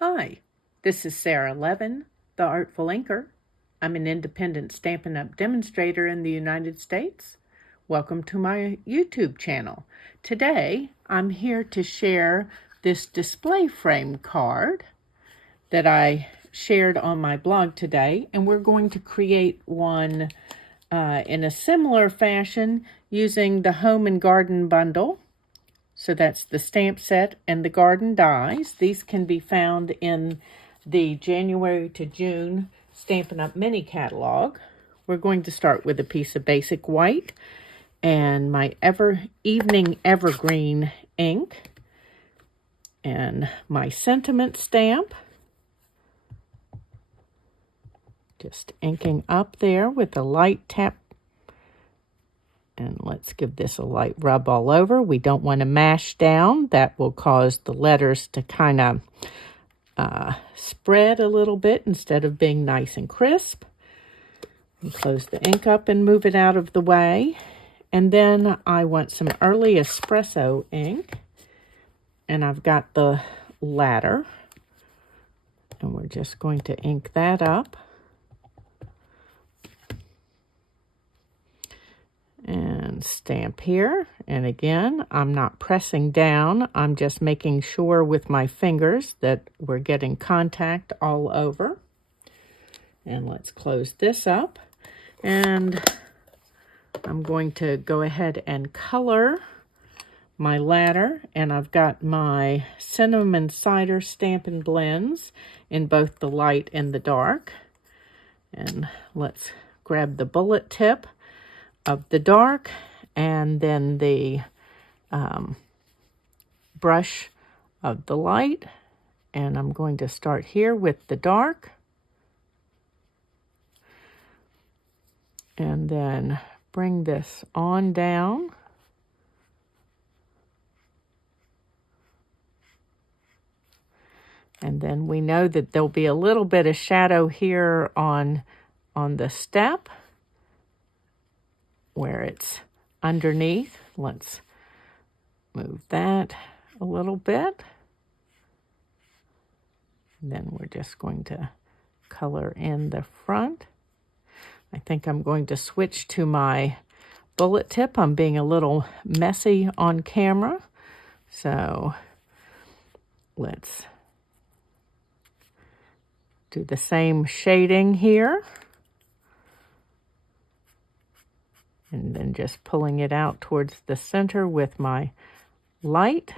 Hi, this is Sara Levin, the Artful Inker. I'm an independent Stampin' Up! Demonstrator in the United States. Welcome to my YouTube channel. Today, I'm here to share this display frame card that I shared on my blog today, and we're going to create one in a similar fashion using the Home and Garden bundle. So that's the stamp set and the garden dies. These can be found in the January to June Stampin' Up! Mini catalog. We're going to start with a piece of basic white and my evening evergreen ink and my sentiment stamp. Just inking up there with a light tap. And let's give this a light rub all over. We don't want to mash down. That will cause the letters to kind of spread a little bit instead of being nice and crisp. And close the ink up and move it out of the way. And then I want some early espresso ink. And I've got the ladder. And we're just going to ink that up. And stamp here. And again, I'm not pressing down. I'm just making sure with my fingers that we're getting contact all over. And let's close this up. And I'm going to go ahead and color my ladder. And I've got my cinnamon cider Stampin' Blends in both the light and the dark. And let's grab the bullet tip of the dark and then the brush of the light, and I'm going to start here with the dark and then bring this on down and then we know that there'll be a little bit of shadow here on the step where it's underneath. Let's move that a little bit. And then we're just going to color in the front. I think I'm going to switch to my bullet tip. I'm being a little messy on camera. So let's do the same shading here. And then just pulling it out towards the center with my light.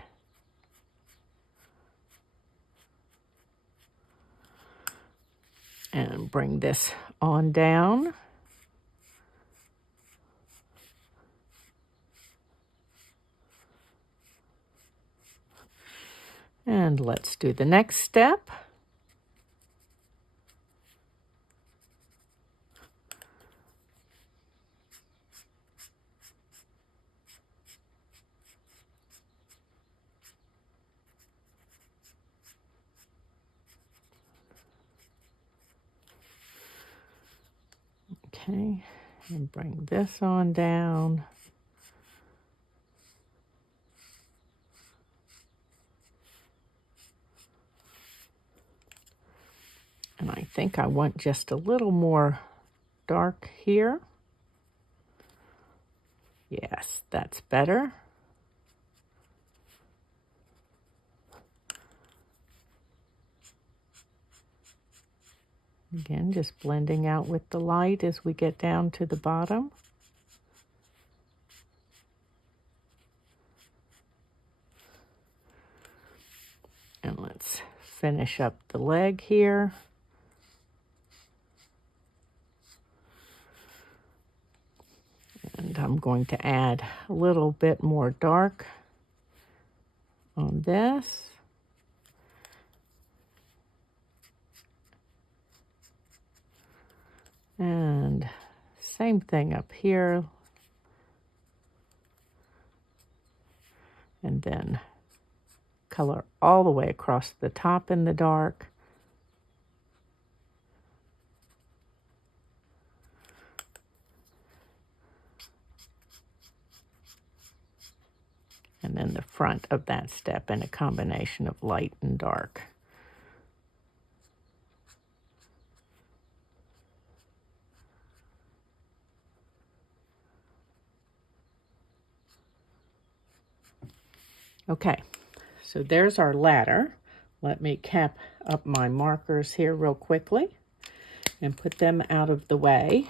And bring this on down. And let's do the next step. Okay, and bring this on down. And I think I want just a little more dark here. Yes, that's better. Again, just blending out with the light as we get down to the bottom. And let's finish up the leg here. And I'm going to add a little bit more dark on this. And same thing up here. And then color all the way across the top in the dark. And then the front of that step in a combination of light and dark. Okay, so there's our ladder. Let me cap up my markers here real quickly and put them out of the way.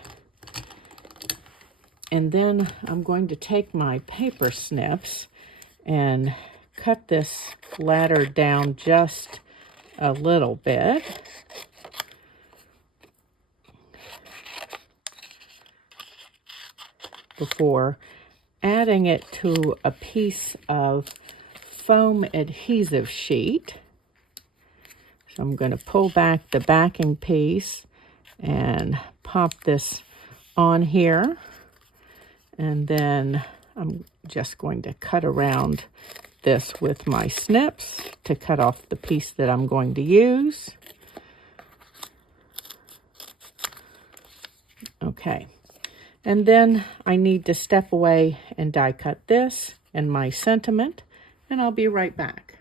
And then I'm going to take my paper snips and cut this ladder down just a little bit. Before adding it to a piece of foam adhesive sheet. So I'm going to pull back the backing piece and pop this on here. And then I'm just going to cut around this with my snips to cut off the piece that I'm going to use. Okay. And then I need to step away and die cut this and my sentiment, and I'll be right back.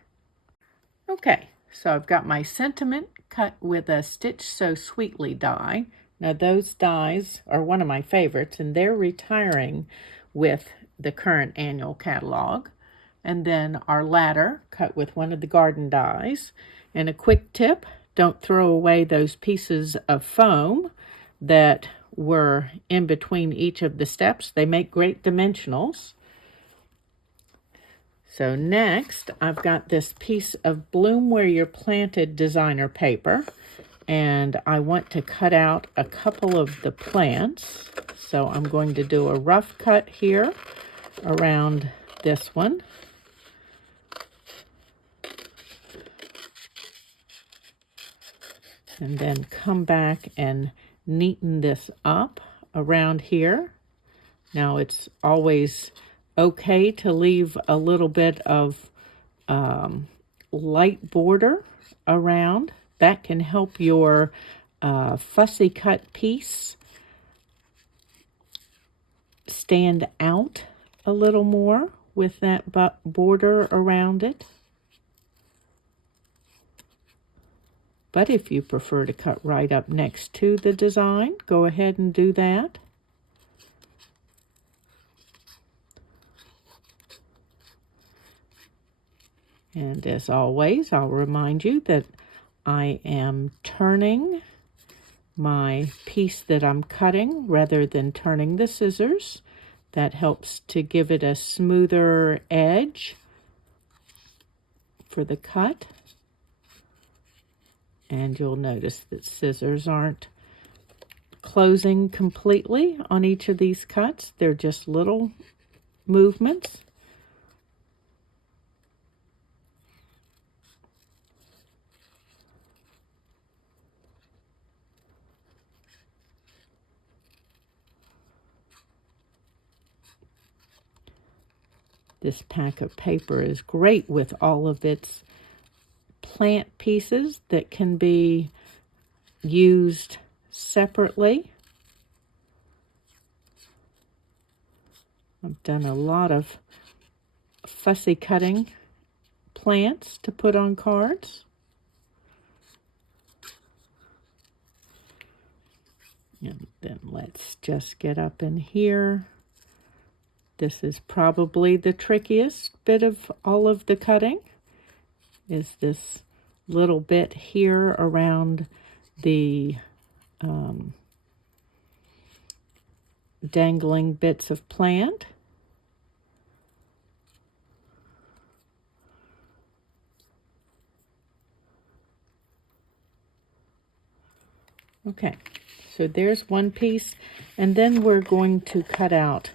Okay, so I've got my sentiment cut with a Stitch So Sweetly die. Now those dies are one of my favorites, and they're retiring with the current annual catalog. And then our ladder cut with one of the garden dies. And a quick tip, don't throw away those pieces of foam that were in between each of the steps. They make great dimensionals. So next, I've got this piece of Bloom Where You're Planted designer paper, and I want to cut out a couple of the plants. So I'm going to do a rough cut here around this one. And then come back and neaten this up around here. Now it's always okay to leave a little bit of light border around. That can help your fussy cut piece stand out a little more with that border around it. But if you prefer to cut right up next to the design, go ahead and do that. And as always, I'll remind you that I am turning my piece that I'm cutting rather than turning the scissors. That helps to give it a smoother edge for the cut. And you'll notice that scissors aren't closing completely on each of these cuts. They're just little movements. This pack of paper is great with all of its plant pieces that can be used separately. I've done a lot of fussy cutting plants to put on cards. And then let's just get up in here. This is probably the trickiest bit of all of the cutting, is this little bit here around the dangling bits of plant. Okay, so there's one piece, and then we're going to cut out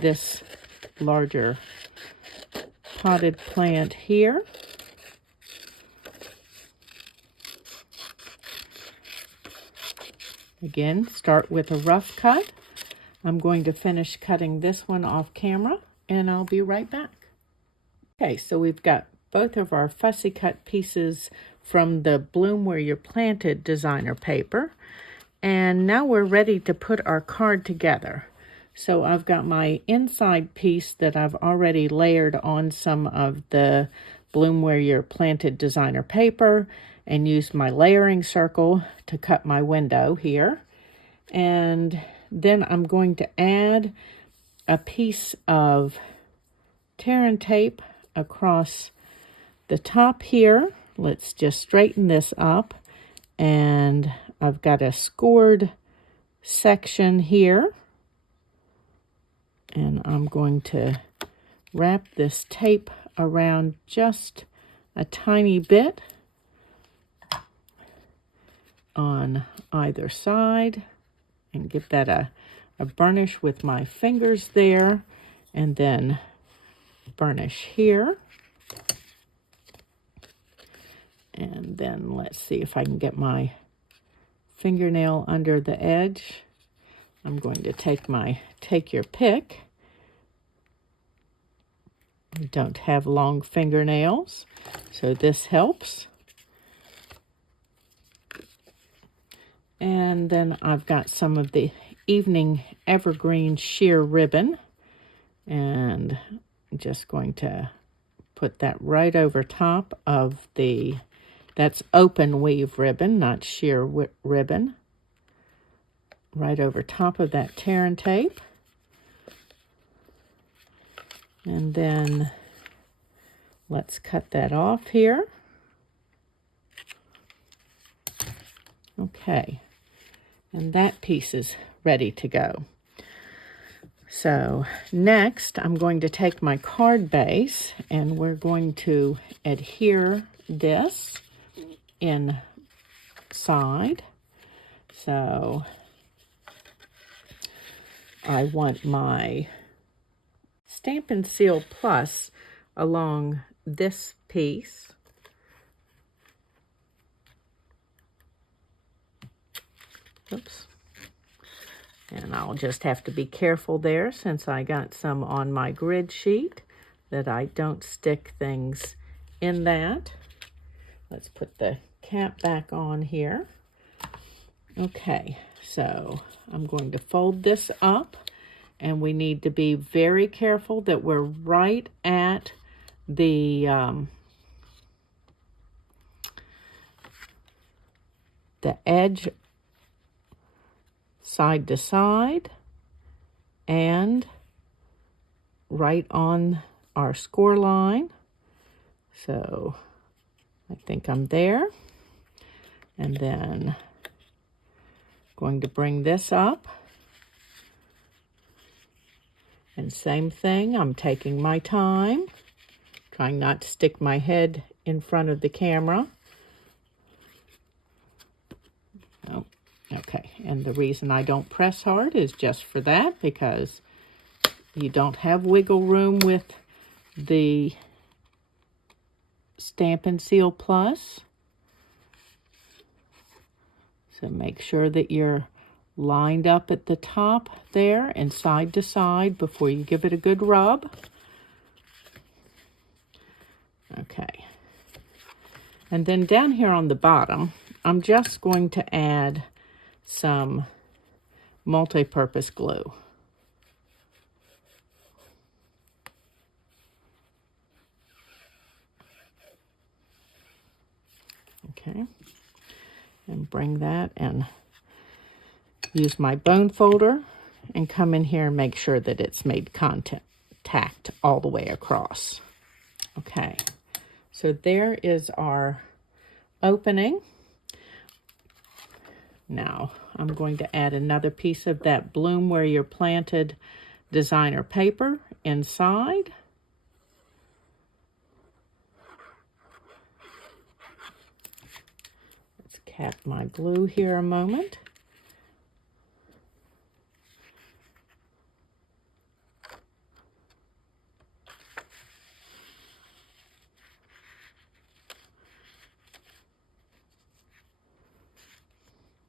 this larger potted plant here. Again, start with a rough cut. I'm going to finish cutting this one off camera, and I'll be right back. Okay, so we've got both of our fussy cut pieces from the Bloom Where You're Planted designer paper, and now we're ready to put our card together. So I've got my inside piece that I've already layered on some of the Bloom Where You're Planted designer paper and used my layering circle to cut my window here. And then I'm going to add a piece of tear and tape across the top here. Let's just straighten this up. And I've got a scored section here. And I'm going to wrap this tape around just a tiny bit on either side and give that a burnish with my fingers there, and then burnish here. And then let's see if I can get my fingernail under the edge. I'm going to take your pick. I don't have long fingernails, so this helps. And then I've got some of the evening evergreen sheer ribbon, and I'm just going to put that right over top of that's open weave ribbon, not sheer ribbon, right over top of that tear and tape. And then let's cut that off here. Okay, and that piece is ready to go. So next I'm going to take my card base and we're going to adhere this inside. So I want my Stampin' Seal Plus along this piece. Oops. And I'll just have to be careful there since I got some on my grid sheet that I don't stick things in that. Let's put the cap back on here. Okay, so I'm going to fold this up, and we need to be very careful that we're right at the edge side to side and right on our score line. So I think I'm there. And then going to bring this up. And same thing, I'm taking my time, trying not to stick my head in front of the camera. Oh, okay, and the reason I don't press hard is just for that, because you don't have wiggle room with the Stampin' Seal Plus. So make sure that you're lined up at the top there and side to side before you give it a good rub. Okay. And then down here on the bottom, I'm just going to add some multi-purpose glue. Okay. And bring that and use my bone folder and come in here and make sure that it's made contact all the way across. Okay, so there is our opening. Now I'm going to add another piece of that bloom where you're planted designer paper inside. Let's cap my glue here a moment.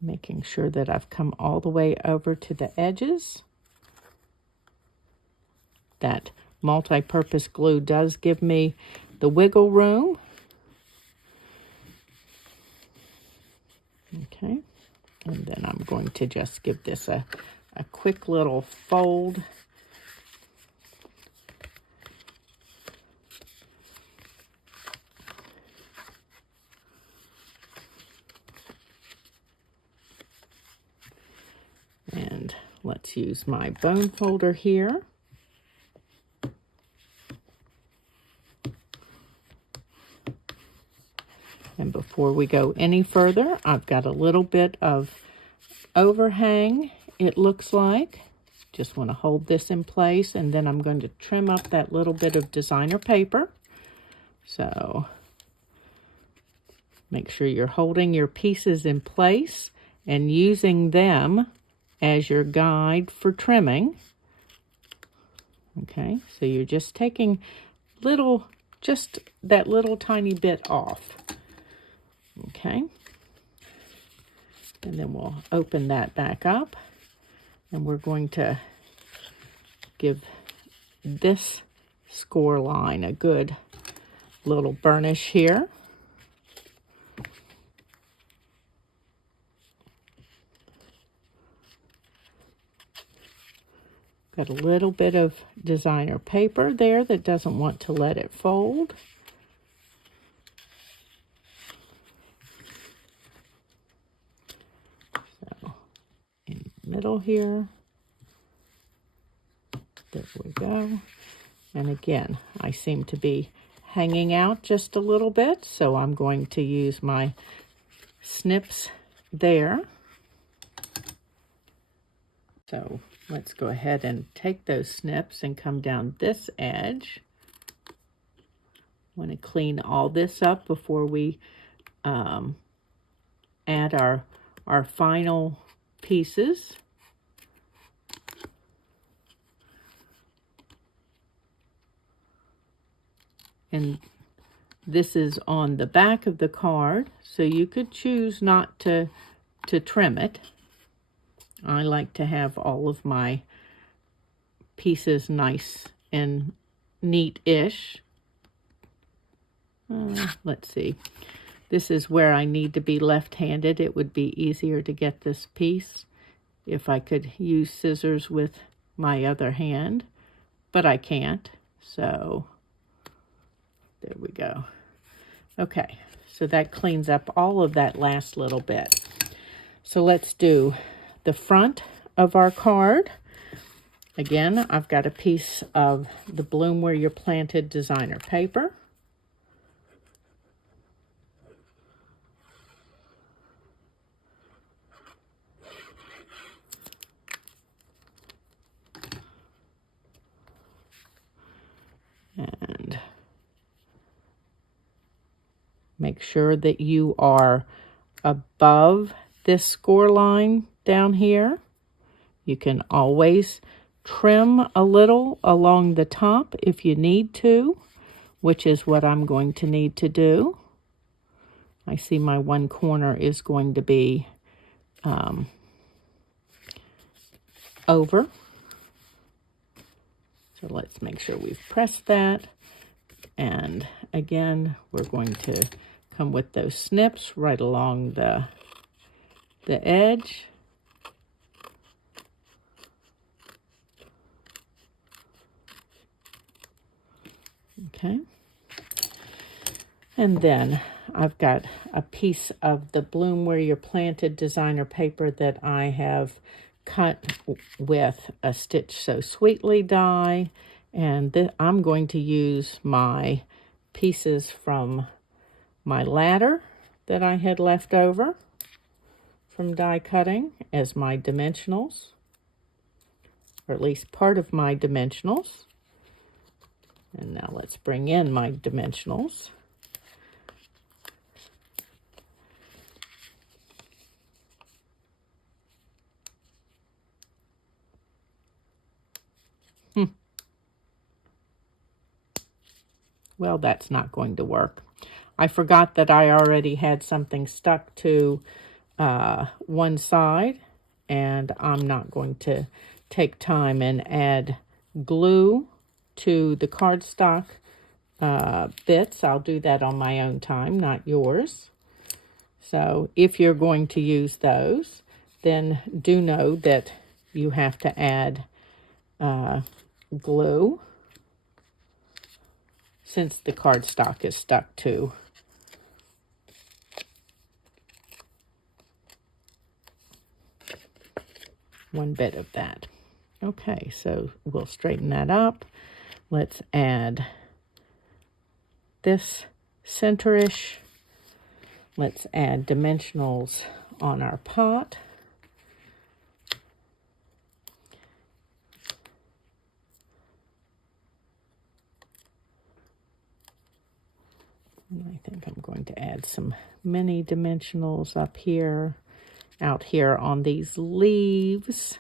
Making sure that I've come all the way over to the edges. That multi-purpose glue does give me the wiggle room. Okay, and then I'm going to just give this a quick little fold. And let's use my bone folder here. And before we go any further, I've got a little bit of overhang, it looks like. Just want to hold this in place, and then I'm going to trim up that little bit of designer paper. So make sure you're holding your pieces in place and using them as your guide for trimming. Okay, so you're just taking just that little tiny bit off. Okay, and then we'll open that back up, and we're going to give this score line a good little burnish here. Got a little bit of designer paper there that doesn't want to let it fold. So, in the middle here. There we go. And again, I seem to be hanging out just a little bit, so I'm going to use my snips there. So let's go ahead and take those snips and come down this edge. Want to clean all this up before we add our final pieces. And this is on the back of the card, so you could choose not to trim it. I like to have all of my pieces nice and neat-ish. Let's see. This is where I need to be left-handed. It would be easier to get this piece if I could use scissors with my other hand, but I can't, so there we go. Okay, so that cleans up all of that last little bit. So let's do the front of our card. Again, I've got a piece of the Bloom Where You're Planted designer paper. And make sure that you are above this score line down here. You can always trim a little along the top if you need to, which is what I'm going to need to do. I see my one corner is going to be over. So let's make sure we've pressed that. And again, we're going to come with those snips right along the edge. Okay. And then I've got a piece of the Bloom Where You're Planted designer paper that I have cut with a Stitch So Sweetly die. And I'm going to use my pieces from my ladder that I had left over from die cutting as my dimensionals, or at least part of my dimensionals. And now let's bring in my dimensionals. Well, that's not going to work. I forgot that I already had something stuck to one side, and I'm not going to take time and add glue to the cardstock bits. I'll do that on my own time, not yours. So if you're going to use those, then do know that you have to add glue, since the cardstock is stuck to one bit of that. Okay, so we'll straighten that up. Let's add this center-ish Let's add dimensionals on our pot. And I think I'm going to add some mini dimensionals up here, out here on these leaves.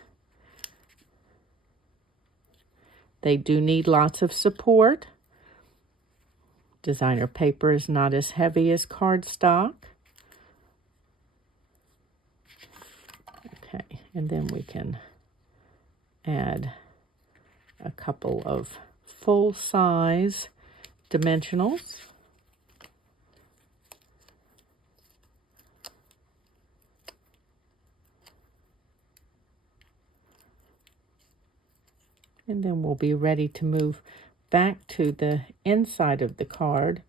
They do need lots of support. Designer paper is not as heavy as cardstock. Okay, and then we can add a couple of full-size dimensionals. And then we'll be ready to move back to the inside of the card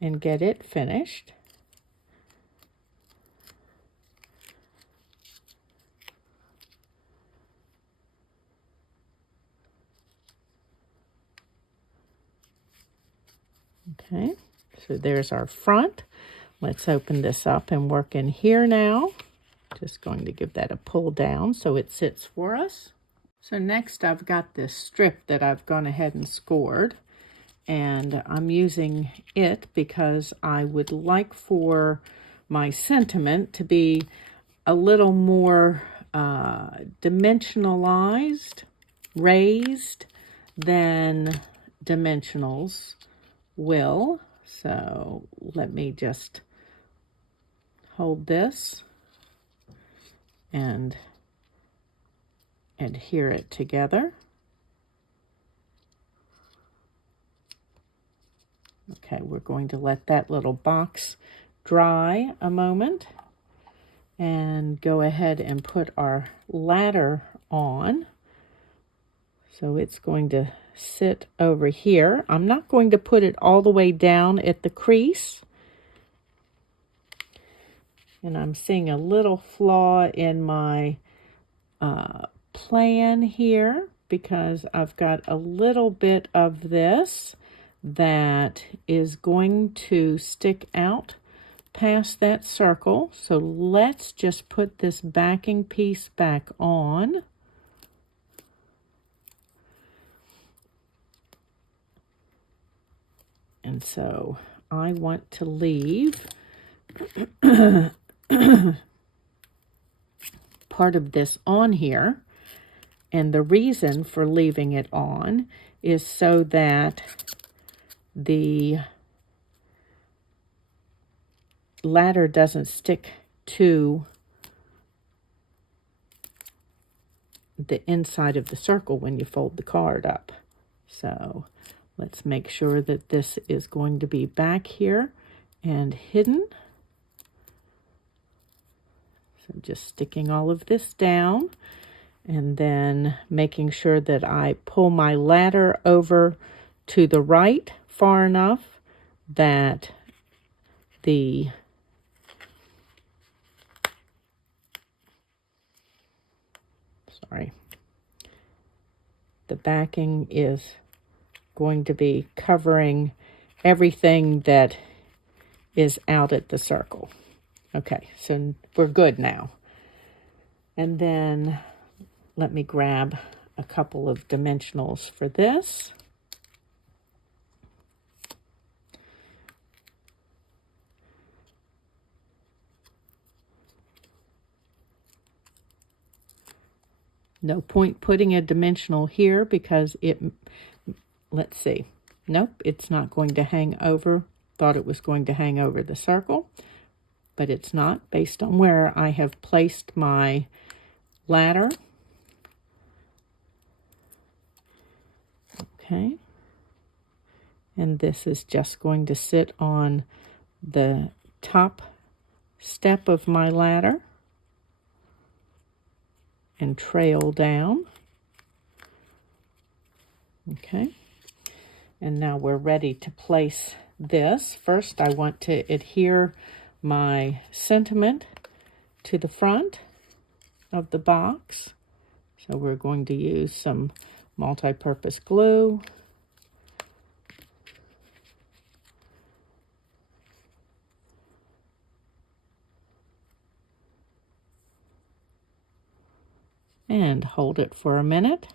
and get it finished. Okay, so there's our front. Let's open this up and work in here now. Just going to give that a pull down so it sits for us. So next I've got this strip that I've gone ahead and scored, and I'm using it because I would like for my sentiment to be a little more dimensionalized, raised than dimensionals will. So let me just hold this and adhere it together. Okay, we're going to let that little box dry a moment and go ahead and put our ladder on. So it's going to sit over here. I'm not going to put it all the way down at the crease. And I'm seeing a little flaw in my plan here because I've got a little bit of this that is going to stick out past that circle. So let's just put this backing piece back on. And so I want to leave part of this on here. And the reason for leaving it on is so that the ladder doesn't stick to the inside of the circle when you fold the card up. So let's make sure that this is going to be back here and hidden. So just sticking all of this down and then making sure that I pull my ladder over to the right far enough that the backing is going to be covering everything that is out at the circle. Okay, so we're good now. And then let me grab a couple of dimensionals for this. No point putting a dimensional here because let's see. Nope, it's not going to hang over. Thought it was going to hang over the circle, but it's not based on where I have placed my ladder. Okay. And this is just going to sit on the top step of my ladder and trail down. Okay. And now we're ready to place this. First, I want to adhere my sentiment to the front of the box. So we're going to use some multi-purpose glue. and hold it for a minute.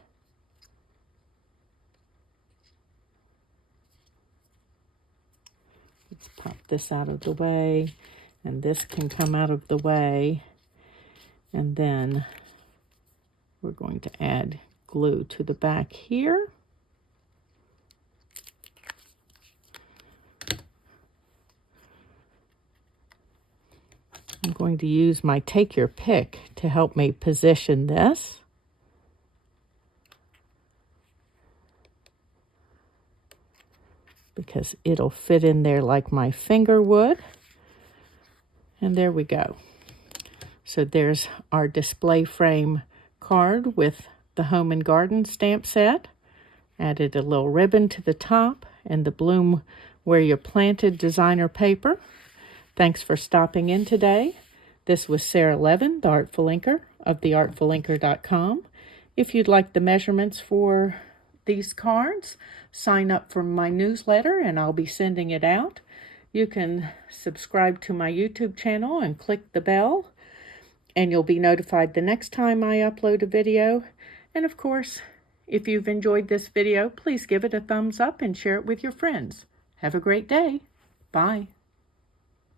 Let's pop this out of the way, and this can come out of the way. And then we're going to add glue to the back here. I'm going to use my Take Your Pick to help me position this. Because it'll fit in there like my finger would. And there we go. So there's our display frame card with the Home and Garden stamp set. Added a little ribbon to the top and the bloom where you planted designer paper. Thanks for stopping in today. This was Sara Levin, the Artful Inker of theartfulinker.com. If you'd like the measurements for these cards, sign up for my newsletter and I'll be sending it out. You can subscribe to my YouTube channel and click the bell, and you'll be notified the next time I upload a video. And of course, if you've enjoyed this video, please give it a thumbs up and share it with your friends. Have a great day. Bye.